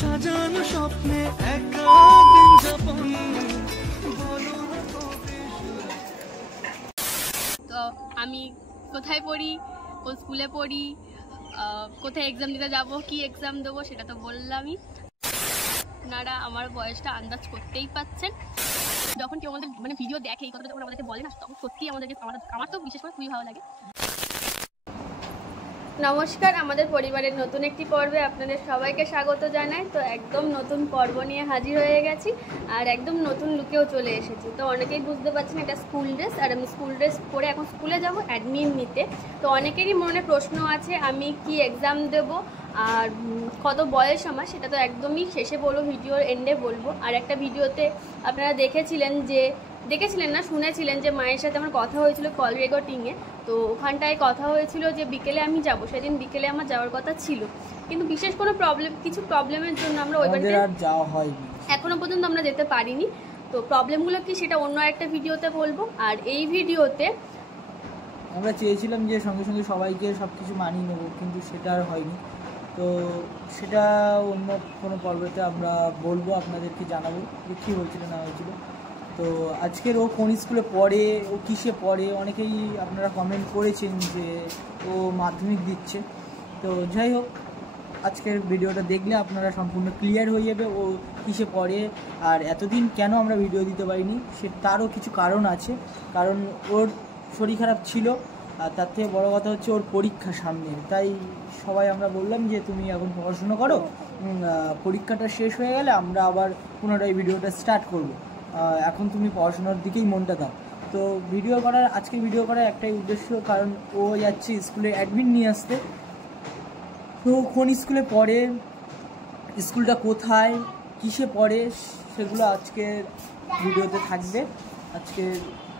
সাজানো স্বপ্নে একা দিন যাপন। তো আমি কোথায় পড়ি, কোন স্কুলে পড়ি, কোথায় এক্সাম দিতে যাব, কি এক্সাম দেবো সেটা তো বললামই। আপনারা আমার বয়সটা আন্দাজ করতেই পাচ্ছেন। যখন কেউ আমাদের মানে ভিডিও দেখে, এই কথাটা যখন আমাদেরকে বলে না, তখন সত্যিই আমার তো বিশেষ করে খুবই ভালো লাগে। নমস্কার, আমাদের পরিবারের নতুন একটি পর্বে আপনাদের সবাইকে স্বাগত জানাই। তো একদম নতুন পর্ব নিয়ে হাজির হয়ে গেছি আর একদম নতুন লুকেও চলে এসেছি। তো অনেকেই বুঝতে পারছেন এটা স্কুল ড্রেস, আর আমি স্কুল ড্রেস পরে এখন স্কুলে যাব অ্যাডমিন নিতে। তো অনেকেরই মনে প্রশ্ন আছে আমি কি এক্সাম দেব আর কত বয়স আমার, সেটা তো একদমই শেষে বলবো, ভিডিওর এন্ডে বলবো। আর একটা ভিডিওতে আপনারা দেখেছিলেন না, শুনেছিলেন যে মায়ের সাথে আমার কথা হয়েছিল কল রেকর্ডিংয়ে। তো ওখানটায় কথা হয়েছিল যে বিকেলে আমি যাব, সেদিন বিকেলে আমার যাওয়ার কথা ছিল, কিন্তু বিশেষ কোনো কিছু প্রবলেমের জন্য আমরা ওই বাড়িতে যাওয়া হয়নি, এখনো পর্যন্ত আমরা যেতে পারিনি। তো প্রবলেমগুলো কি সেটা অন্য একটা ভিডিওতে বলবো। আর এই ভিডিওতে আমরা চেয়েছিলাম যে সঙ্গে সঙ্গে সবাইকে সব কিছু মানিয়ে নেবো, কিন্তু সেটা আর হয়নি। তো সেটা অন্য কোনো পর্বতে আমরা বলবো, আপনাদেরকে জানাবো যে কী হয়েছিল না হয়েছিল। তো আজকের ও কোন স্কুলে পড়ে, ও কিসে পড়ে, অনেকেই আপনারা কমেন্ট করেছেন যে ও মাধ্যমিক দিচ্ছে। তো যাই হোক, আজকের ভিডিওটা দেখলে আপনারা সম্পূর্ণ ক্লিয়ার হয়ে যাবে ও কিসে পড়ে আর এতদিন কেন আমরা ভিডিও দিতে পারিনি। তারও কিছু কারণ আছে, কারণ ওর শরীর খারাপ ছিল আর তার থেকে বড়ো কথা হচ্ছে ওর পরীক্ষা সামনে। তাই সবাই আমরা বললাম যে তুমি এখন পড়াশুনো করো, পরীক্ষাটা শেষ হয়ে গেলে আমরা আবার পুনরায় ভিডিওটা স্টার্ট করব, এখন তুমি পড়াশোনার দিকেই মনটা দাও। তো আজকে ভিডিও করার একটাই উদ্দেশ্য, কারণ ও যাচ্ছে স্কুলে অ্যাডমিন নিয়ে আসতে। তো কোন স্কুলে পড়ে, স্কুলটা কোথায়, কিসে পড়ে, সেগুলো আজকের ভিডিওতে থাকবে। আজকে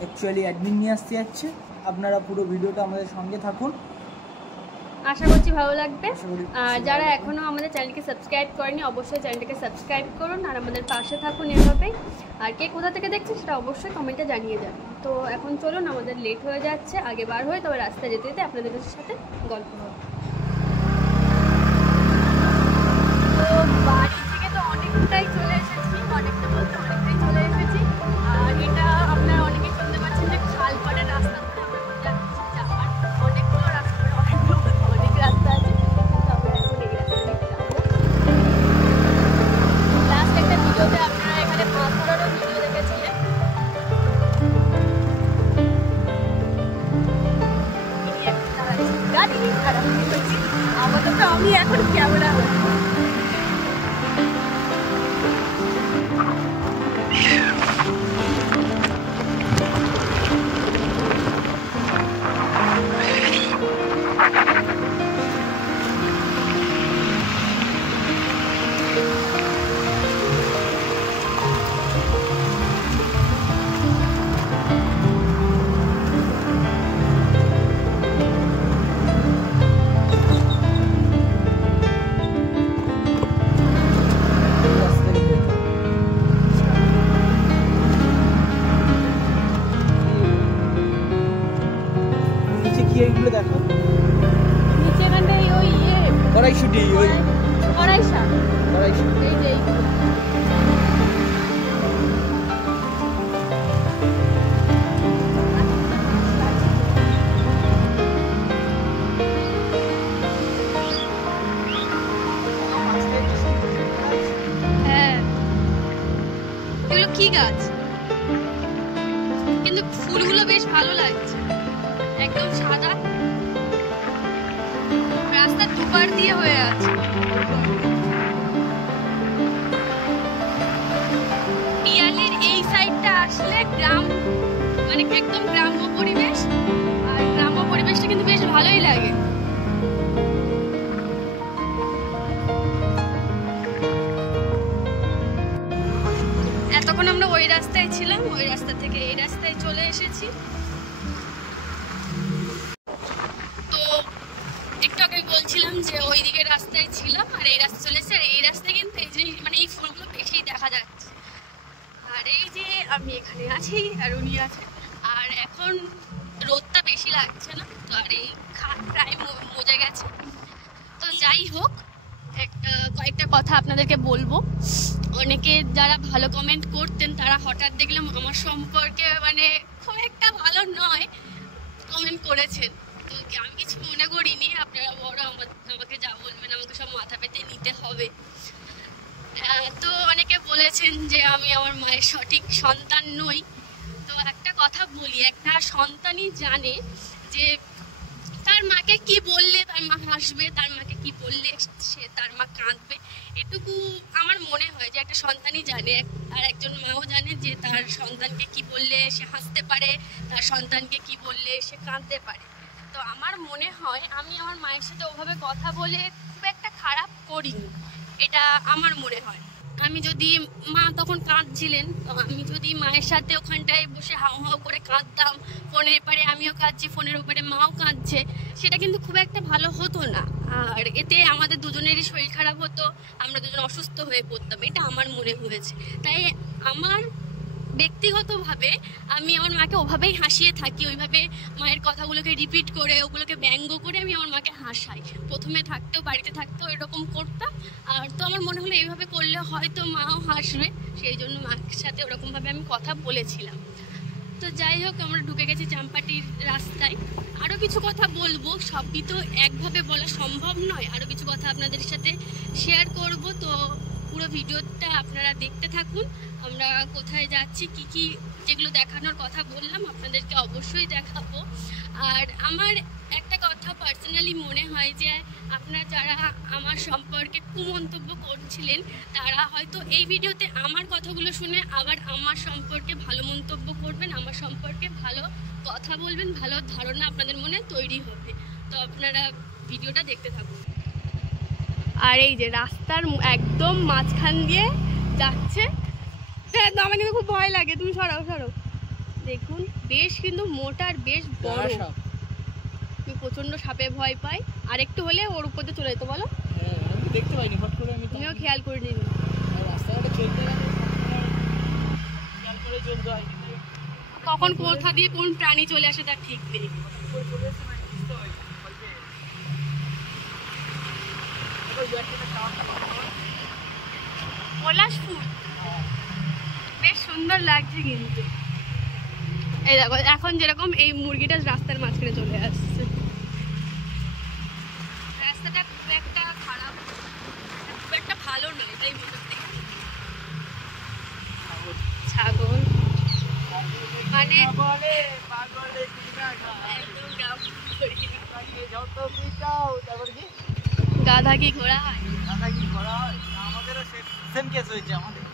অ্যাকচুয়ালি অ্যাডমিন নিয়ে আসতে যাচ্ছে, আপনারা পুরো ভিডিওটা আমাদের সঙ্গে থাকুন, আশা করছি ভালো লাগবে। আর যারা এখনও আমাদের চ্যানেলকে সাবস্ক্রাইব করেনি অবশ্যই চ্যানেলটাকে সাবস্ক্রাইব করুন আর আমাদের পাশে থাকুন এভাবেই। আর কে কোথা থেকে দেখছেন সেটা অবশ্যই কমেন্টে জানিয়ে যাবেন। তো এখন চলুন, আমাদের লেট হয়ে যাচ্ছে, আগে বার হয়ে তবে রাস্তায় যেতে যেতে আপনাদের সাথে গল্প হবে। তো বাড়ি থেকে তো অনেকটাই চলে এসেছি, অনেকটাই চলে এসেছি। আর এটা আপনারা অনেকেই শুনতে পাচ্ছেন যে খালপাড়ের রাস্তা ধরে আমরা যাচ্ছি, যাওয়ার অনেকগুলো রাস্তা, অনেক রাস্তা আছে। তবে এখন এই রাস্তা দিয়ে যাবো। লাস্ট একটা ভিডিওতে আপনারা এখানে মাছ ধরারও ভিডিও দেখেছিলেন। আপাতত আমি এখন ক্যামেরা এগুলো দেখো, নিচে এখানটাই ওই কড়াইশুঁটি, কড়াইশা এই যে হ্যাঁ, এগুলো কি গাছ, কিন্তু ফুলগুলো বেশ ভালো লাগছে, একদম সাদা, রাস্তার দুপার দিয়ে হয়ে আছে। পিয়ালির এই সাইডটা আসলে গ্রাম, মানে একদম গ্রাম্য পরিবেশ, আর গ্রাম্য পরিবেশটা কিন্তু বেশ ভালোই লাগে। এতক্ষণ আমরা ওই রাস্তায় ছিলাম, ওই রাস্তা থেকে এই রাস্তায় চলে এসেছি। তো একটু আগে বলছিলাম যে ওই দিকের রাস্তায় ছিলাম আর এই রাস্তা চলে এসেছে। আর এই রাস্তায় কিন্তু এই যে মানে এই ফুলগুলো বেশি দেখা যাচ্ছে। আর এই যে আমি এখানে আছি আর উনি আছে, আর এখন রোদটা বেশি লাগছে না। তো আর এই খাট প্রায় মজে গেছে। তো যাই হোক, কয়েকটা কথা আপনাদেরকে বলবো। অনেকে যারা ভালো কমেন্ট করতেন তারা হঠাৎ দেখলাম আমার সম্পর্কে মানে খুব একটা ভালো নয় কমেন্ট করেছেন। তো আমি কিছু মনে করিনি, আপনারা বড় আমাকে যা বলবেন আমাকে সব মাথা পেতে নিতে হবে। তো অনেকে বলেছেন যে আমি আমার মায়ের সঠিক সন্তান নই। তো একটা কথা বলি, একটা সন্তানই জানে যে তার মাকে কি বললে তার মা হাসবে, তার মাকে কি বললে তার মা কাঁদবে। এটুকু আমার মনে হয় যে একটা সন্তানই জানে, আর একজন মাও জানে যে তার সন্তানকে কি বললে সে হাসতে পারে, তার সন্তানকে কি বললে সে কাঁদতে পারে। তো আমার মনে হয় আমি আমার মায়ের সাথে ওভাবে কথা বলে খুব একটা খারাপ করিনি, এটা আমার মনে হয়। আমি যদি মা তখন কাঁদছিলেন, তো আমি যদি মায়ের সাথে ওখানটায় বসে হাউ হাউ করে কাঁদতাম, ফোনের এপারে আমিও কাঁদছি, ফোনের ওপারে মাও কাঁদছে, সেটা কিন্তু খুব একটা ভালো হতো না। আর এতে আমাদের দুজনেরই শরীর খারাপ হতো, আমরা দুজন অসুস্থ হয়ে পড়তাম, এটা আমার মনে হয়েছে। তাই আমার ব্যক্তিগতভাবে আমি আমার মাকে ওভাবেই হাসিয়ে থাকি, ওইভাবে মায়ের কথাগুলোকে রিপিট করে ওগুলোকে ব্যঙ্গ করে আমি আমার মাকে হাসাই। প্রথমে থাকতেও বাড়িতে থাকতেও এরকম করতাম, আর তো আমার মনে হলো এইভাবে করলে হয়তো মাও হাসবে, সেই জন্য মার সাথে ওরকমভাবে আমি কথা বলেছিলাম। তো যাই হোক, আমরা ঢুকে গেছি চাম্পাটির রাস্তায়। আরও কিছু কথা বলবো, সবই তো একভাবে বলা সম্ভব নয়, আরও কিছু কথা আপনাদের সাথে শেয়ার করব। তো পুরো ভিডিওটা আপনারা দেখতে থাকুন। আমরা কোথায় যাচ্ছি, কি কি যেগুলো দেখানোর কথা বললাম আপনাদেরকে অবশ্যই দেখাবো। আর আমার একটা কথা পার্সোনালি মনে হয় যে আপনারা যারা আমার সম্পর্কে কুমন্তব্য করছিলেন তারা হয়তো এই ভিডিওতে আমার কথাগুলো শুনে আবার আমার সম্পর্কে ভালো মন্তব্য করবেন, আমার সম্পর্কে ভালো কথা বলবেন, ভালো ধারণা আপনাদের মনে তৈরি হবে। তো আপনারা ভিডিওটা দেখতে থাকুন। আর এই যে রাস্তার একদম মাঝখান দিয়ে যাচ্ছে, আমার কিন্তু খুব ভয় লাগে, তুমি সরাও সরাও। দেখুন বেশ কিন্তু মোটা আর বেশ বড়, আমি প্রচন্ড সাপে ভয় পাই। আর একটু হলে ওর উপর দিয়ে চলে যেত, বলো। দেখতে পাইনি, হট করে আমি তুমিও খেয়াল করে নিন, রাস্তাঘাটে চলতে খেয়াল করে চলতে হয়, কখন কোথা দিয়ে কোন প্রাণী চলে আসে তার ঠিক নেই। পলাশ ফুল বেশ সুন্দর লাগছে কিন্তু। এই দেখো এখন যেরকম এই মুরগিটা রাস্তার মাঝখানে চলে আসছে। রাস্তাটা খুব একটা খারাপ, খুব একটা ভালো নয়, এটাই মনে হয়। ছাগল মানে গাধা কি ঘোড়া হয়? আমাদেরও সেম কেস হয়েছে আমাদের।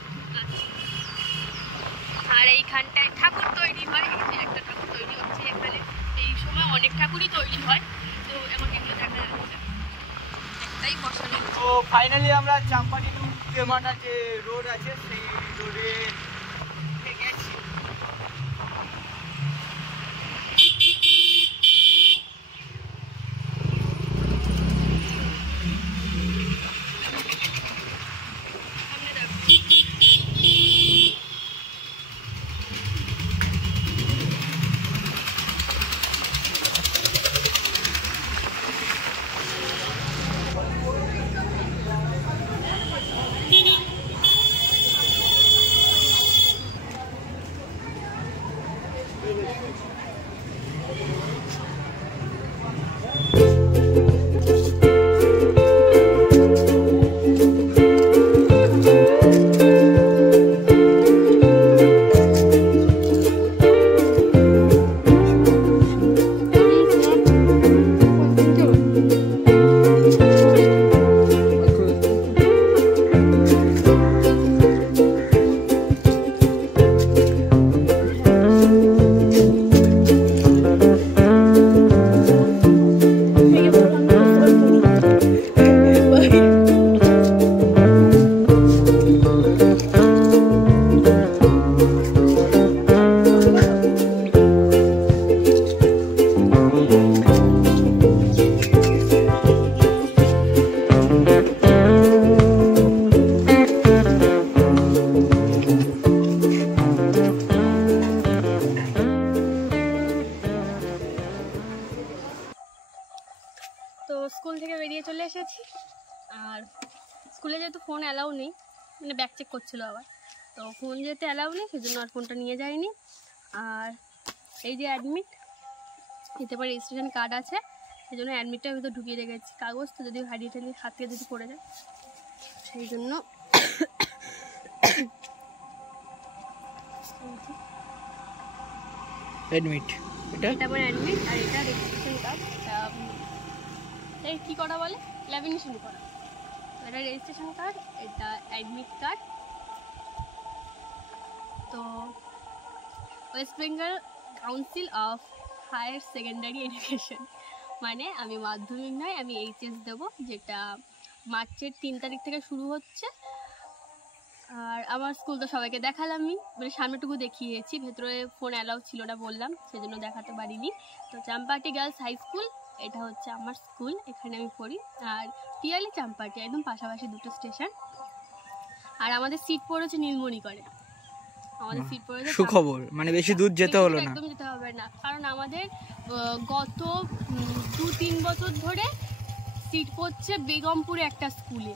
আর এইখানটায় ঠাকুর তৈরি হয়, এই যে একটা ঠাকুর তৈরি হচ্ছে এখানে। এই সময় অনেক ঠাকুরই তৈরি হয়, তো এমন এগুলো দেখা যাচ্ছে একটাই বসানো। তো ফাইনালি আমরা চাম্পাটি টু তেমাটা যে রোড আছে সেই রোডে গেছি। স্কুল থেকে বেরিয়ে চলে এসেছি, আর স্কুলে যেহেতু ফোন অ্যালাউ নেই, মানে ব্যাক চেক করছিল আবার, তো ফোন যেহেতু অ্যালাউ নেই সেজন্য আর ফোনটা নিয়ে যায়নি। আর এই যে অ্যাডমিট, এতে পরে রেজিস্ট্রেশন কার্ড আছে, সেই জন্য অ্যাডমিটটা ভিতরে ঢুকিয়ে রেখেছি। কাগজ তো যদি হারিয়ে ঠারিয়ে হাত থেকে যদি পড়ে যায় সেই জন্য অ্যাডমিট, এটা আমার অ্যাডমিট। আর এটা রেজিস্ট্রেশন কার্ড, এই কী করা বলে, ল্যামিনেশন করা। এটা রেজিস্ট্রেশন কার্ড, এটা অ্যাডমিট কার্ড। তো West Bengal council of higher secondary education, মানে আমি মাধ্যমিক নয়, আমি এইচএস দেবো, যেটা মার্চের 3 তারিখ থেকে শুরু হচ্ছে। আর আমার স্কুল তো সবাইকে দেখালামই, মানে সামনেটুকু দেখিয়েছি, ভেতরে ফোন অ্যালাউ ছিল না বললাম, সেজন্য দেখাতে পারিনি। তো চাম্পাটি গার্লস হাই স্কুল, এটা হচ্ছে আমার স্কুল, এখানে আমি পড়ি। আর টিয়ালি চাম্পাটি একদম পাশাপাশি, দুটো স্টেশন। আর আমাদের সিট পড়েছে নীলমণিগড়ে, আমাদের সিট পড়েছে সুখবর, মানে বেশি দূর যেতে হলো না, একদম যেতে হবে না। কারণ আমাদের গত 2-3 বছর ধরে সিট পড়ছে বেগমপুরে একটা স্কুলে,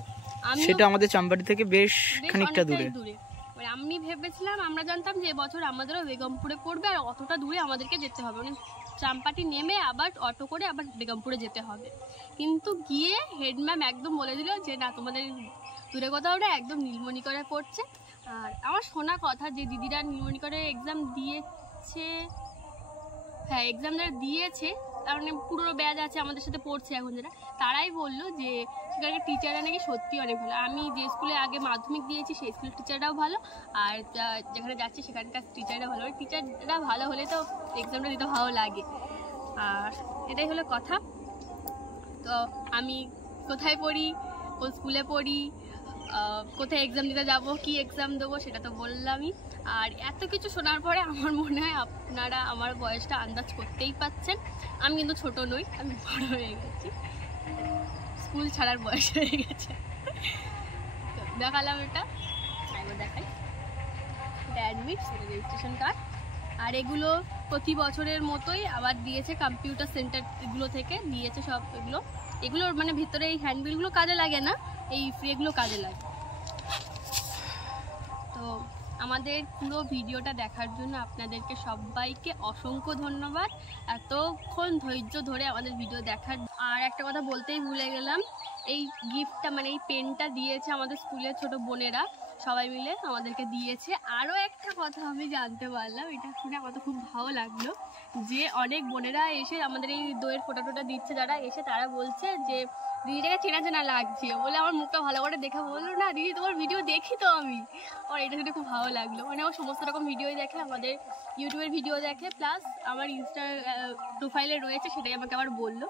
সেটা আমাদের চাম্পাটি থেকে বেশ খানিকটা দূরে। আমি ভেবেছিলাম, আমরা জানতাম যে এবছর আমাদেরও বেগমপুরে পড়বে, আর অতটা দূরে আমাদেরকে যেতে হবে, মানে চাম্পাটি নেমে আবার অটো করে আবার বেগমপুরে যেতে হবে। কিন্তু গিয়ে হেড ম্যাম একদম বলে দিল যে না, তোমাদের দূরে কোথাও না, একদম নীলমণিগড়ে পড়ছে। আর আমার শোনা কথা যে দিদিরা নীলমণিগড়ে এক্সাম দিয়েছে, হ্যাঁ এক্সাম যারা দিয়েছে, কারণ পুরো ব্যাচ আছে আমাদের সাথে পড়ছে এখন যারা, তারাই বললো যে সেখানকার টিচাররা নাকি সত্যি অনেক ভালো। আমি যে স্কুলে আগে মাধ্যমিক দিয়েছি সেই স্কুলের টিচাররাও ভালো, আর যেখানে যাচ্ছি সেখানকার টিচাররা ভালো। টিচাররা ভালো হলে তো এক্সামটা দিতে ভালো লাগে। আর এটাই হলো কথা। তো আমি কোথায় পড়ি, কোন স্কুলে পড়ি, কোথায় এক্সাম দিতে যাব, কি এক্সাম দেবো সেটা তো বললামই। আর এত কিছু শোনার পরে আমার মনে হয় আপনারা আমার বয়সটা আন্দাজ করতেই পাচ্ছেন। আমি কিন্তু ছোট নই, আমি বড় হয়ে গেছি, স্কুল ছাড়ার বয়স হয়ে গেছে। দেখালাম এটা, একবার দেখাই, এটা অ্যাডমিট, রেজিস্ট্রেশন কার্ড। আর এগুলো প্রতি বছরের মতোই আবার দিয়েছে কম্পিউটার সেন্টার, এগুলো থেকে দিয়েছে সব। এগুলোর মানে ভিতরে এই হ্যান্ডবিলগুলো কাজে লাগে না, এই এগুলো কাজে লাগে। তো আমাদের পুরো ভিডিওটা দেখার জন্য আপনাদেরকে সবাইকে অসংখ্য ধন্যবাদ, এতক্ষণ ধৈর্য ধরে আমাদের ভিডিও দেখার। আর একটা কথা বলতেই ভুলে গেলাম, এই গিফটটা মানে এই পেনটা দিয়েছে আমাদের স্কুলের ছোট বোনেরা, সবাই মিলে আমাদেরকে দিয়েছে। আরও একটা কথা আমি জানতে পারলাম, এটা শুনে আমার তো খুব ভালো লাগলো, যে অনেক বোনেরা এসে আমাদের এই দইয়ের ফোটা দিচ্ছে, যারা এসে তারা বলছে যে দিদিটাকে চেনা চেনা লাগছে বলে। আমার মুখটা ভালো করে দেখে বললো, না দিদি তোমার ভিডিও দেখি তো আমি। আর এটা শুনে খুব ভালো লাগলো, মানে ও সমস্ত রকম ভিডিওই দেখে, আমাদের ইউটিউবের ভিডিও দেখে, প্লাস আমার ইনস্টা প্রোফাইলে রয়েছে, সেটাই আমাকে আবার বললো।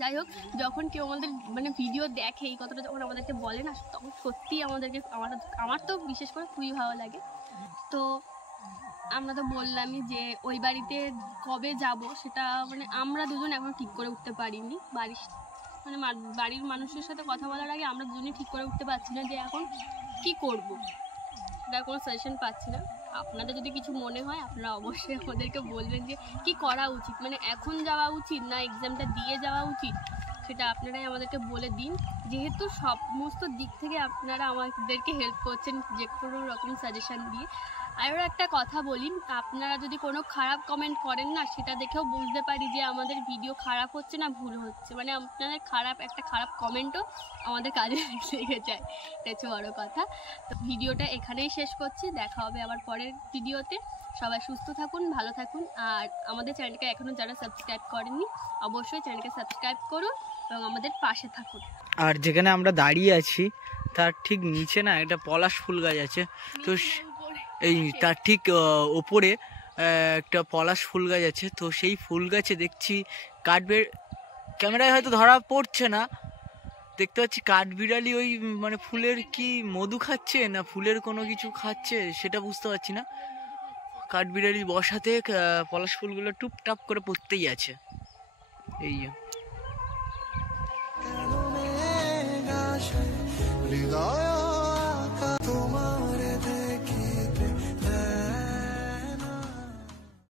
যাই হোক, যখন কেউ আমাদের মানে ভিডিও দেখে, এই কথাটা যখন আমাদেরকে বলে না, তখন সত্যিই আমাদেরকে আমার তো বিশেষ করে খুবই ভালো লাগে। তো আমরা তো বললামই যে ওই বাড়িতে কবে যাব সেটা মানে আমরা দুজন এখন ঠিক করে উঠতে পারিনি। বাড়ির মানুষের সাথে কথা বলার আগে আমরা দুজনেই ঠিক করে উঠতে পারছি না যে এখন কি করব, তার কোনো সাজেশন পাচ্ছি না। আপনাদের যদি কিছু মনে হয় আপনারা অবশ্যই আমাদেরকে বলবেন যে কি করা উচিত, মানে এখন যাওয়া উচিত না এক্সামটা দিয়ে যাওয়া উচিত, সেটা আপনারাই আমাদেরকে বলে দিন। যেহেতু সমস্ত দিক থেকে আপনারা আমাদেরকে হেল্প করছেন যে কোনো রকম সাজেশন দিয়ে। আরও একটা কথা বলি, আপনারা যদি কোনো খারাপ কমেন্ট করেন না, সেটা দেখেও বুঝতে পারি যে আমাদের ভিডিও খারাপ হচ্ছে না ভুল হচ্ছে, মানে আপনাদের একটা খারাপ কমেন্টও আমাদের কাজে লেগে যায়, এটা হচ্ছে বড়ো কথা। তো ভিডিওটা এখানেই শেষ করছি, দেখা হবে আবার পরের ভিডিওতে। সবাই সুস্থ থাকুন, ভালো থাকুন। আর আমাদের চ্যানেলকে এখনও যারা সাবস্ক্রাইব করেননি অবশ্যই চ্যানেলকে সাবস্ক্রাইব করুন এবং আমাদের পাশে থাকুন। আর যেখানে আমরা দাঁড়িয়ে আছি তার ঠিক নিচে না একটা পলাশ ফুল গাছ আছে, তো এই তার ঠিক ওপরে একটা পলাশ ফুল গাছ আছে। তো সেই ফুল গাছে দেখছি ক্যামেরায় হয়তো ধরা পড়ছে না, দেখতে পাচ্ছি কাঠবিড়ালি ওই মানে ফুলের কি মধু খাচ্ছে না ফুলের কোনো কিছু খাচ্ছে সেটা বুঝতে পারছি না। কাঠবিড়ালি বসাতে পলাশ ফুলগুলো টুপটাপ করে পড়তেই আছে। এই হৃদয় তোমার